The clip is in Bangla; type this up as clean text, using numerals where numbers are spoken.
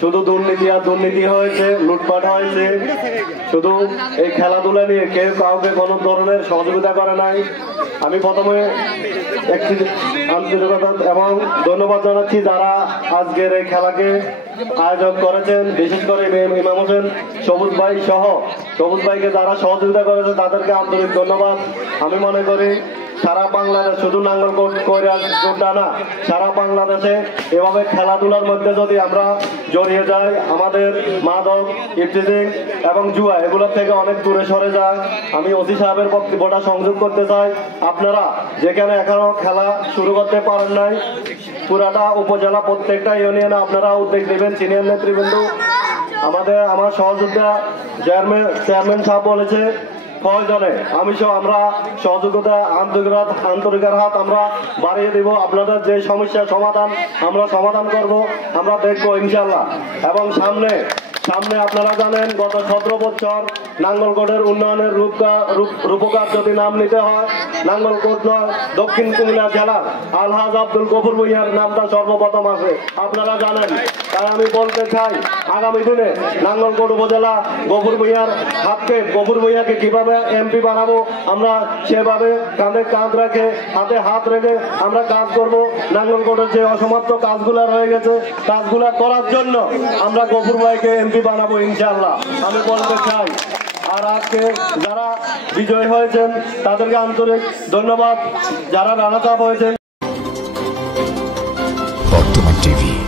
শুধু দুর্নীতি আর দুর্নীতি হয়েছে, লুটপাট হয়েছে। শুধু এই খেলাধুলা নিয়ে কেউ কাউকে কোনো ধরনের সহযোগিতা করে নাই। আমি প্রথমে একটি আন্তরিকতা এবং ধন্যবাদ জানাচ্ছি যারা আজকের এই খেলাকে আয়োজন করেছেন, বিশেষ করে ইমাম হোসেন সবুজ ভাই সহ সবুজ ভাইকে যারা সহযোগিতা করেছে তাদেরকে আন্তরিক ধন্যবাদ। আমি মনে করি সারা বাংলাদেশ, শুধু নাঙ্গলকোট কৈরাসযোদ্ধা না, সারা বাংলাদেশে এভাবে খেলাধুলার মধ্যে যদি আমরা জড়িয়ে যাই, আমাদের মাদক, ইফটিজিং এবং জুয়া এগুলোর থেকে অনেক দূরে সরে যায়। আমি ওসি সাহেবের বক্তব্যটা সংযোগ করতে চাই। আপনারা যেখানে এখনো খেলা শুরু করতে পারেন নাই, পুরাটা উপজেলা প্রত্যেকটা ইউনিয়নে আপনারা উদ্যোগ নেবেন। সিনিয়র নেতৃবৃন্দ আমার সহযোদ্ধা চেয়ারম্যান সাহেব বলেছে প্রয়োজনে আমি আমরা সহযোগিতা আন্তরিকার হাত আমরা বাড়িয়ে দিব। আপনাদের যে সমস্যার সমাধান আমরা সমাধান করব, আমরা দেখবো ইনশাল্লাহ। এবং সামনে আপনারা জানেন গত 17 বছর নাঙ্গলকোটের উন্নয়নের রূপকার যদি নাম নিতে হয়, নাঙ্গলকোট নয় দক্ষিণ কুমিল্লা জেলার আলহাজ আব্দুল গফুর ভূঁইয়ার নামটা সর্বপ্রথম আছে, আপনারা জানেন। তাই আমি বলতে চাই আগামী দিনে নাঙ্গলকোট উপজেলা গফুর ভূঁইয়াকে কিভাবে এমপি বানাবো, আমরা সেভাবে কাঁধে কাঁধ রেখে হাতে হাত রেখে আমরা কাজ করব। নাঙ্গলকোটের যে অসমাপ্ত কাজগুলো রয়ে গেছে, কাজগুলো করার জন্য আমরা গফুর ভাইকে এমপি বানাবো ইনশাআল্লাহ, আমি বলতে চাই। আর আজকে যারা বিজয় হয়েছেন তাদেরকে আন্তরিক ধন্যবাদ, যারা রানার্স আপ হয়েছেন। বর্তমান টিভি।